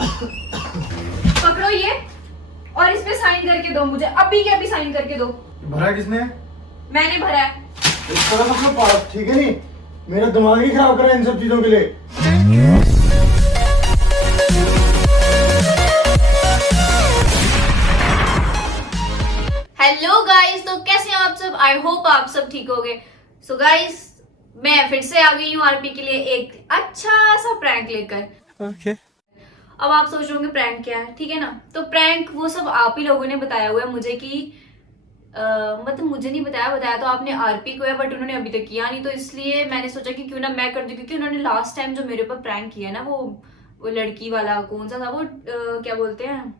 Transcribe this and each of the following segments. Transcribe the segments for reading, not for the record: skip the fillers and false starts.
पकड़ो ये और इस पे साइन करके दो मुझे, अभी के अभी साइन करके दो। भरा किसने? मैंने भरा है। इस तरह मतलब पास, ठीक है नहीं, मेरा दिमाग ही खराब करा इन सब चीजों के लिए। हेलो गाइस, तो कैसे हैं आप सब? आई होप आप सब ठीक हो गए। सो गाइस, मैं फिर से आ गई हूँ आरपी के लिए एक अच्छा सा प्रैंक लेकर। ओके। अब आप सोच रहे होंगे प्रैंक क्या है, ठीक है ना? तो प्रैंक वो सब आप ही लोगों ने बताया हुआ है मुझे कि मतलब मुझे नहीं बताया तो आपने आरपी को है, बट उन्होंने अभी तक किया नहीं, तो इसलिए मैंने सोचा कि क्यों ना मैं कर दूं, क्योंकि उन्होंने लास्ट टाइम जो मेरे ऊपर प्रैंक किया ना, वो लड़की वाला कौन सा था वो, क्या बोलते हैं,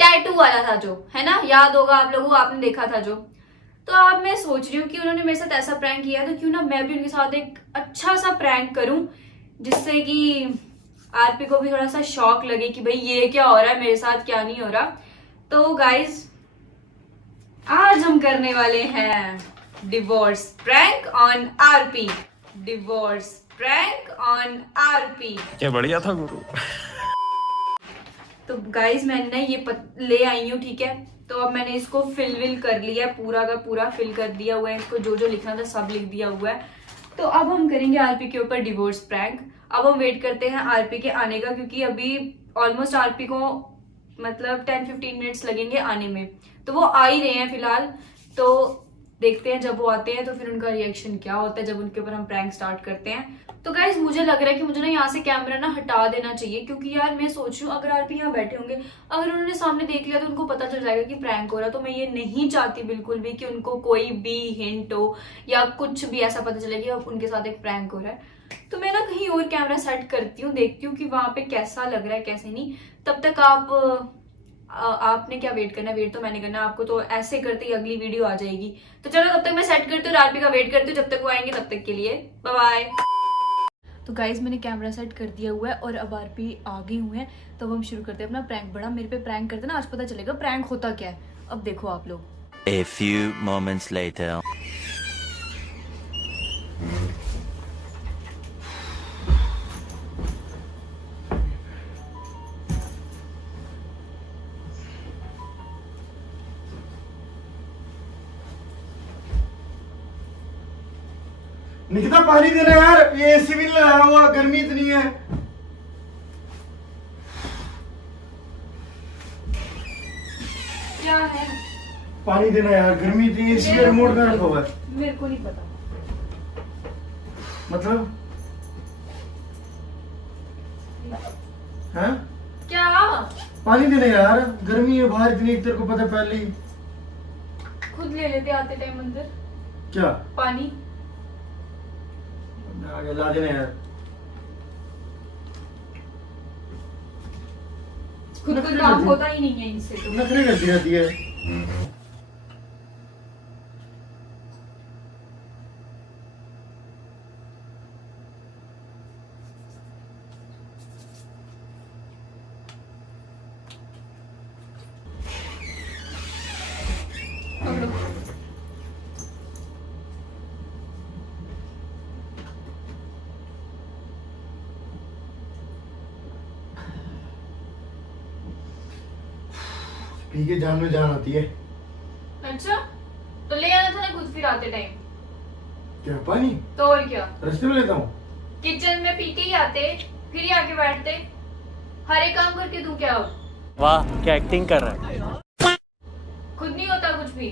टैटू वाला था जो, है ना, याद होगा आप लोगों को, आपने देखा था जो। तो अब मैं सोच रही हूँ कि उन्होंने मेरे साथ ऐसा प्रैंक किया है, तो क्यों ना मैं भी उनके साथ एक अच्छा सा प्रैंक करूं, जिससे कि आरपी को भी थोड़ा सा शॉक लगे कि भाई ये क्या हो रहा है मेरे साथ, क्या नहीं हो रहा। तो गाइज, आज हम करने वाले हैं divorce prank on RP. Divorce prank on RP. क्या बढ़िया था गुरु। तो गाइज, मैंने ना ये ले आई हूँ, ठीक है। तो अब मैंने इसको फिल कर लिया है, पूरा का पूरा फिल कर दिया हुआ है, इसको जो जो लिखना था सब लिख दिया हुआ है। तो अब हम करेंगे आरपी के ऊपर डिवोर्स प्रैंक। अब हम वेट करते हैं आरपी के आने का, क्योंकि अभी ऑलमोस्ट आरपी को मतलब 10-15 मिनट्स लगेंगे आने में। तो वो आ ही रहे हैं फिलहाल, तो देखते हैं जब वो आते हैं तो फिर उनका रिएक्शन क्या होता है जब उनके ऊपर हम प्रैंक स्टार्ट करते हैं। तो गाइज, मुझे लग रहा है कि मुझे ना यहाँ से कैमरा ना हटा देना चाहिए, क्योंकि यार मैं सोच रही हूँ अगर आरपी यहाँ बैठे होंगे, अगर उन्होंने सामने देख लिया तो उनको पता चल जाएगा कि प्रैंक हो रहा है। तो मैं ये नहीं चाहती बिल्कुल भी कि उनको कोई भी हिंट हो या कुछ भी ऐसा पता चले कि अब उनके साथ एक प्रैंक हो रहा है। तो मैं ना कहीं और कैमरा सेट करती हूँ, देखती हूँ कि वहां पे कैसा लग रहा है कैसे नहीं। तब तक आपने क्या वेट करना है, वेट तो मैंने करना है, आपको तो ऐसे करते ही अगली वीडियो आ जाएगी। तो चलो तब तक मैं सेट करती हूँ, आरपी का वेट करती हूँ, जब तक वो आएंगे तब तक के लिए बाय बाय। तो गाइज, मैंने कैमरा सेट कर दिया हुआ है और अब आरपी आ गए हुए हैं। तो अब हम शुरू करते हैं अपना प्रैंक। बड़ा मेरे पे प्रैंक करते ना, आज पता चलेगा प्रैंक होता क्या है। अब देखो आप लोग। A few moments later. Nikita, पानी देना यार, ये एसी भी नहीं लगाया हुआ, गर्मी इतनी है। क्या है? पानी देना यार, गर्मी इतनी है, एसी का रिमोट में रखा हुआ है। मेरे को नहीं पता। मतलब हैं? क्या? पानी देना यार, गर्मी है बाहर इतनी, एक तेरे को पता है पहले ही। खुद ले लेते आते टाइम अंदर क्या पानी। आगे ला देना यार। खुद कोई काम होता ही नहीं है इनसे तो। नखरे करती रहती है। पी के जान में जान आती है। अच्छा, तो ले आना था ना खुद फिर आते टाइम। क्या पानी? तो और क्या, रास्ते में लेता हूँ। किचन में पी के ही आते, फिर ही आके बैठते। हर एक काम करके तू क्या हो? वाह, क्या एक्टिंग कर रहा है। खुद नहीं होता कुछ भी।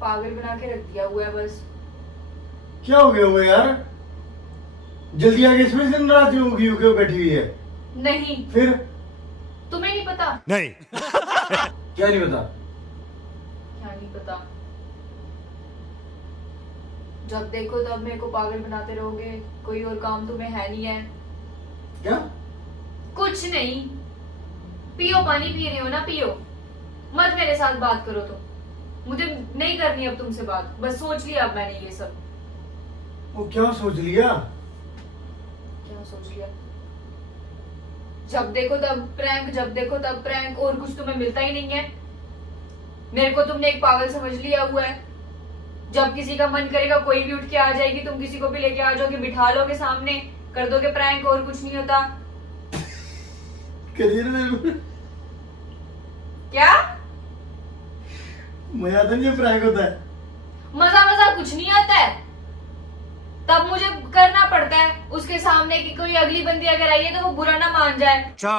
पागल बना के रख दिया हुआ है बस। क्या हो गया हुआ यार? जल्दी आगे, इसमें से नाराज होगी क्यों बैठी हुई है? नहीं, फिर तुम्हें नहीं पता? नहीं। क्या नहीं पता? क्या नहीं पता? जब देखो तब मेरे को पागल बनाते रहोगे, कोई और काम तुम्हें है नहीं है? क्या? कुछ नहीं, पियो, पानी पी रहे हो ना, पियो। मत मेरे साथ बात करो, तो मुझे नहीं करनी अब तुमसे बात, बस सोच लिया अब मैंने ये सब। वो क्या सोच लिया? क्या सोच लिया? जब देखो तब प्रैंक, जब देखो तब प्रैंक, और कुछ तुम्हें मिलता ही नहीं है। मेरे को तुमने एक पागल समझ लिया हुआ है। जब किसी का मन करेगा कोई भी उठ के आ जाएगी, तुम किसी को भी लेके आ जाओगे, बिठा लोगे सामने, कर दोगे प्रैंक, और कुछ नहीं होता। करिए ना, क्या मजा तो नहीं प्रैंक होता है। मजा मजा कुछ नहीं आता है, तब मुझे करना पड़ता है उसके सामने कि कोई अगली बंदी अगर आई है तो वो बुरा ना मान जाए। अच्छा,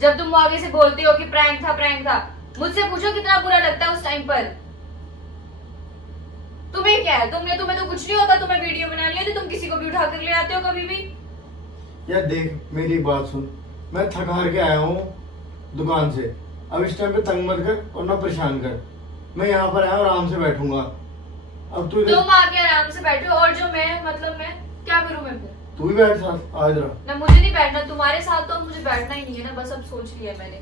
जब तुम आगे से बोलते हो कि प्रैंक था प्रैंक था, मुझसे पूछो कितना बुरा लगता है उस टाइम पर। तुम्हें क्या है, तुम्हें तो कुछ नहीं होता, तुम्हें वीडियो बना लिया तो तुम किसी को भी उठा कर ले आते हो कभी भी। यार देख मेरी एक बात सुन, मैं थक हार के आया हूँ दुकान से, अब इस टाइम पे तंग मत कर और ना परेशान कर। मैं यहाँ पर आया आराम से बैठूंगा। अब तू तुम आके आराम से बैठो, और जो मैं मतलब मैं क्या करूं मैं फिर? तू भी बैठ साथ आज रहा। ना मुझे नहीं बैठना तुम्हारे साथ, तो मुझे बैठना ही नहीं है ना, बस अब सोच लिया मैंने,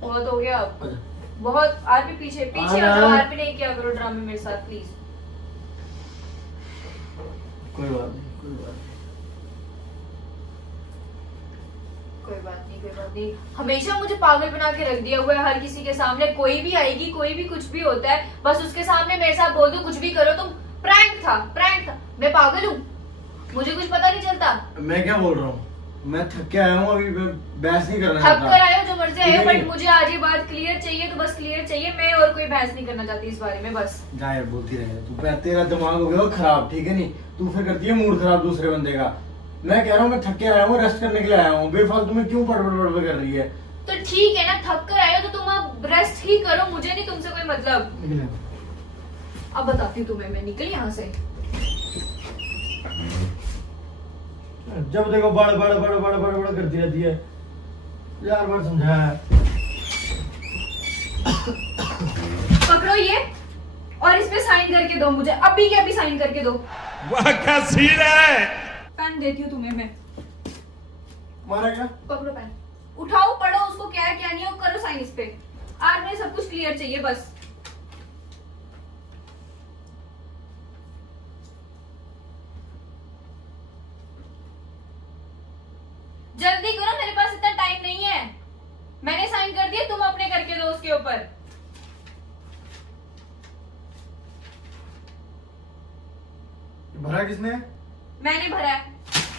बहुत हो गया अब, बहुत। आरपी पीछे पीछे आ हटो, रहा। आरपी नहीं किया करो ड्रामे मेरे साथ प्लीज। कोई बात नहीं, कोई बात नहीं। कोई बात नहीं, कोई बात नहीं। हमेशा मुझे पागल बना के रख दिया हुआ है हर किसी के सामने, कोई भी आएगी, कोई भी कुछ भी होता है, बस उसके सामने मेरे साथ बोल दो, कुछ भी करो तुम, प्रैंक था प्रैंक था। मैं पागल हूँ, मुझे कुछ पता नहीं चलता। मैं क्या बोल रहा हूँ, मैं थक के आया हूँ, अभी बहस नहीं करना थक चाहता। कर आए हो जो मर्जी आए हो, नहीं। बट मुझे आज ये बात क्लियर चाहिए, तो बस क्लियर चाहिए। मैं और कोई बहस नहीं करना चाहती इस बारे में, बस। जा यार बोलती रहे तू, तेरा दिमाग हो गया खराब, ठीक है नहीं? तू फिर करती है मूड खराब दूसरे बंदे का। मैं कह रहा हूँ मैं थक के आया हूँ, रेस्ट करने के लिए आया हूँ, बेफालतू में क्यों बड़बड़ कर रही है? तो ठीक है ना, थक कर आए हो तो तुम अब रेस्ट ही करो, मुझे नहीं तुमसे कोई मतलब। निकले। अब बताती हूँ तुम्हें, मैं निकली यहाँ से। जब देखो बड़ बड़ बड़ बड़ बड़ बड़ करती रहती है यार, बार समझाया। पकड़ो ये, और इस पे साइन करके दो मुझे, अभी के अभी साइन करके दो। वाह क्या सीन है। पेन देती हूँ तुम्हें मैं। मारा क्या? पकड़ो पेन, उठाओ, पढ़ो उसको क्या है क्या नहीं है, करो साइन इस पे। आज मुझे सब कुछ क्लियर चाहिए बस। जल्दी करो, मेरे पास इतना टाइम नहीं है। मैंने साइन कर दिया, तुम अपने करके दो उसके ऊपर। भरा किसने? मैंने भरा है।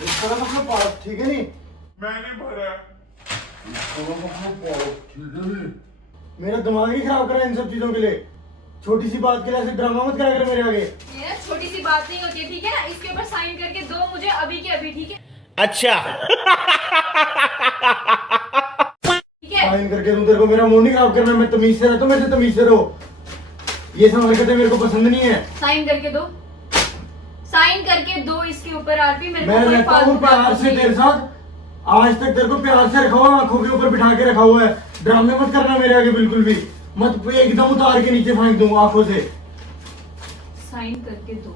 इस तरह मतलब पास, ठीक है नहीं? मैंने भरा। मेरा दिमाग ही खराब करा इन सब चीजों के लिए। छोटी सी बात के लिए ऐसे ड्रामा मत करा कर मेरे आगे। ये ना छोटी सी बात नहीं होती है, ठीक है ना? इसके ऊपर साइन करके दो मुझे अभी के अभी, ठीक है? अच्छा, ठीक है। साइन करके तुम, तेरे को मेरा मूड नहीं खराब करना, मैं तमीज से रहता हूँ, मेरे से तमीज से रहो। ये सब हरकतें मेरे को पसंद नहीं है। साइन करके दो, साइन करके दो इसके ऊपर आरपी। मेरे मैं को कोई रहता फालतू हूँ बात प्यार नहीं से चाहिए। तेरे साथ, आज तक तेरे को प्यार से रखा हुआ, आंखों के ऊपर बिठा के रखा हुआ है। ड्रामे मत करना मेरे आगे बिल्कुल भी मत, एकदम उतार के नीचे फेंक दूंगा आंखों से। साइन करके दो।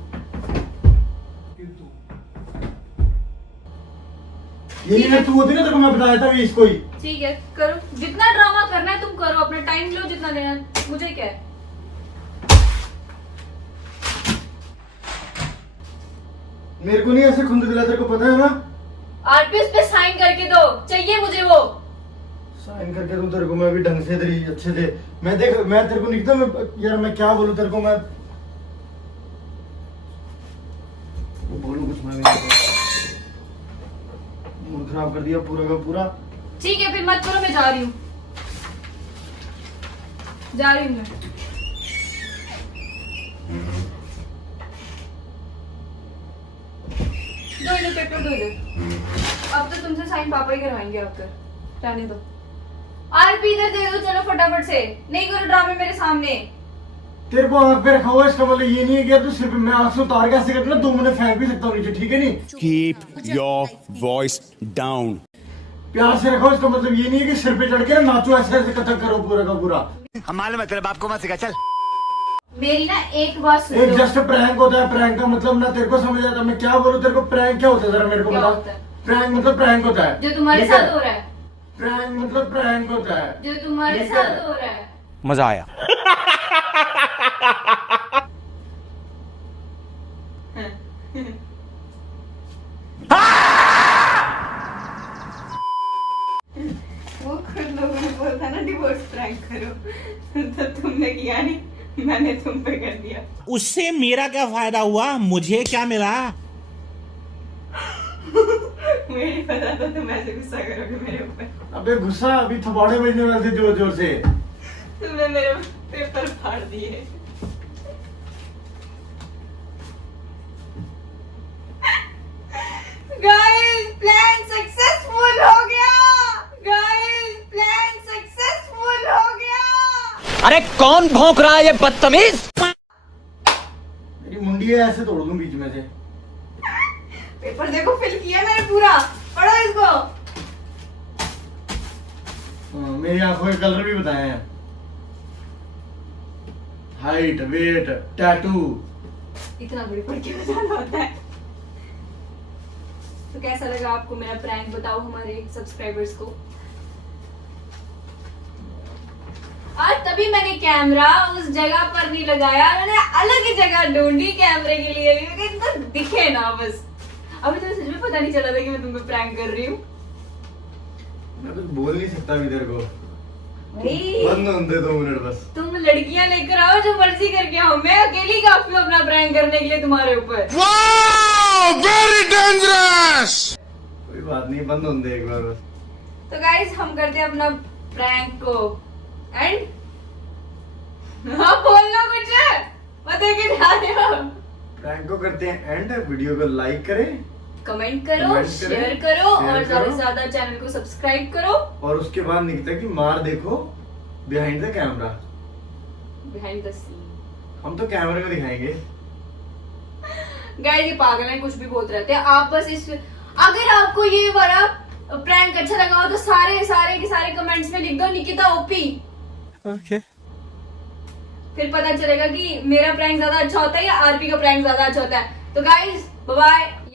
यही है तू होती ना, तेरे को मैं बताया था भी इसको ही। ठीक है, करो जितना ड्रामा करना है तुम करो, अपना टाइम लो जितना लेना है, मुझे क्या है। मेरे को नहीं ऐसे खुंद दिला, तेरे को पता है ना? आरपी उस पे साइन करके दो, चाहिए मुझे वो। साइन करके दूं तेरे को मैं भी ढंग से, तेरी अच्छे से। मैं देख, मैं तेरे को लिखता मैं, यार मैं क्या बोलूं तेरे को, मैं बोलूं कुछ, मैं मूड खराब कर दिया पूरा का पूरा। ठीक है फिर मत करो, मैं जा रही हूँ, जा रही हूँ मैं। दो इधर पेपर दो इधर। अब तो तुमसे साइन पापा ही करवाएंगे, अब कर जाने दो। आरपी इधर दे दो, चलो फटाफट से, नहीं करो ड्रामे मेरे सामने। तेरे को आंख पे रखा हुआ है, इसका मतलब ये नहीं है कि यार तू सिर्फ, मैं आंख से उतार के ऐसे करना 2 मिनट फेंक भी सकता हूँ नीचे, ठीक है नहीं? Keep your voice down. प्यार से रखो, इसका मतलब ये नहीं है कि सिर पे चढ़ के ना नाचो, ऐसे ऐसे कथक करो पूरा का पूरा। हम मालूम है तेरे बाप को मत सिखा, चल। मेरी ना एक बात सुन एक लो। जस्ट प्रैंक होता है, प्रैंक का मतलब ना तेरे को समझ आता, मैं क्या बोलूं तेरे को, प्रैंक क्या होता है जरा मेरे को क्या बता। होता है? प्रैंक मतलब प्रैंक होता है जो तुम्हारे ठीक है? साथ हो रहा है, प्रैंक मतलब प्रैंक होता है जो तुम्हारे ठीक है? साथ हो रहा है। मजा आया। वो खुद लोगों ने बोलता ना डिवोर्स प्रैंक करो, तो तुमने किया नहीं, मैंने तुम पे कर दिया। उससे मेरा क्या फायदा हुआ, मुझे क्या मिला? मुझे नहीं पता था तुम ऐसे गुस्सा करोगे मेरे ऊपर। अबे गुस्सा, अभी थप्पड़े बजने वाले थे जोर जोर से। तुमने मेरे पेपर फाड़ दिए। गाइस प्लान सक्सेसफुल हो गया। गाइस प्लान सक्सेसफुल हो गया। अरे कौन भौंक रहा है ये बदतमीज? मेरी मुंडी है, ऐसे तोड़ दूं बीच में से। पेपर देखो फिल किया मैंने पूरा, पढ़ो इसको। मेरी आंखों के कलर भी बताए हैं, हाइट, वेट, टैटू। इतना बड़ी पढ़ के बताना होता है। तो कैसा लगा आपको मेरा प्रैंक, बताओ हमारे सब्सक्राइबर्स को। आज तभी मैंने कैमरा उस जगह पर नहीं लगाया, मैंने अलग ही जगह ढूंढी कैमरे के लिए, इतना दिखे ना बस। अभी तो सच में पता नहीं चला था कि मैं तुमको प्रैंक कर रही हूँ। मैं कुछ बोल नहीं सकता अभी तेरे को। भाई बंद होने दे 2 मिनट बस। तुम लड़कियां लेकर आओ जो मर्जी करके आओ, मैं अकेली काफी हूँ अपना प्रैंक करने के लिए तुम्हारे ऊपर। Very dangerous. कोई बात नहीं, बंद होने दे एक बार बस। तो गाइस हम करते हैं अपना प्रैंक को एंड। हाँ बोल लो कुछ, बता के जा रहे हो। प्रैंक को करते हैं एंड, वीडियो को लाइक करें, कमेंट करो, कमेंट करें, शेयर करो और शेयर ज्यादा करो। से ज्यादा चैनल को सब्सक्राइब करो। और उसके बाद निकलता है कि मार देखो behind the camera. Behind the scene. हम तो कैमरे में दिखाएंगे। गाइस ये पागल है, कुछ भी बोलते रहते हैं। आप बस इस, अगर आपको ये वाला प्रैंक अच्छा लगा हो तो सारे के सारे कमेंट्स में लिख दो निकिता ओपी। ओके। फिर पता चलेगा कि मेरा प्रैंक ज्यादा अच्छा होता है या आरपी का प्रैंक ज्यादा अच्छा होता है। तो गाइस बाय बाय।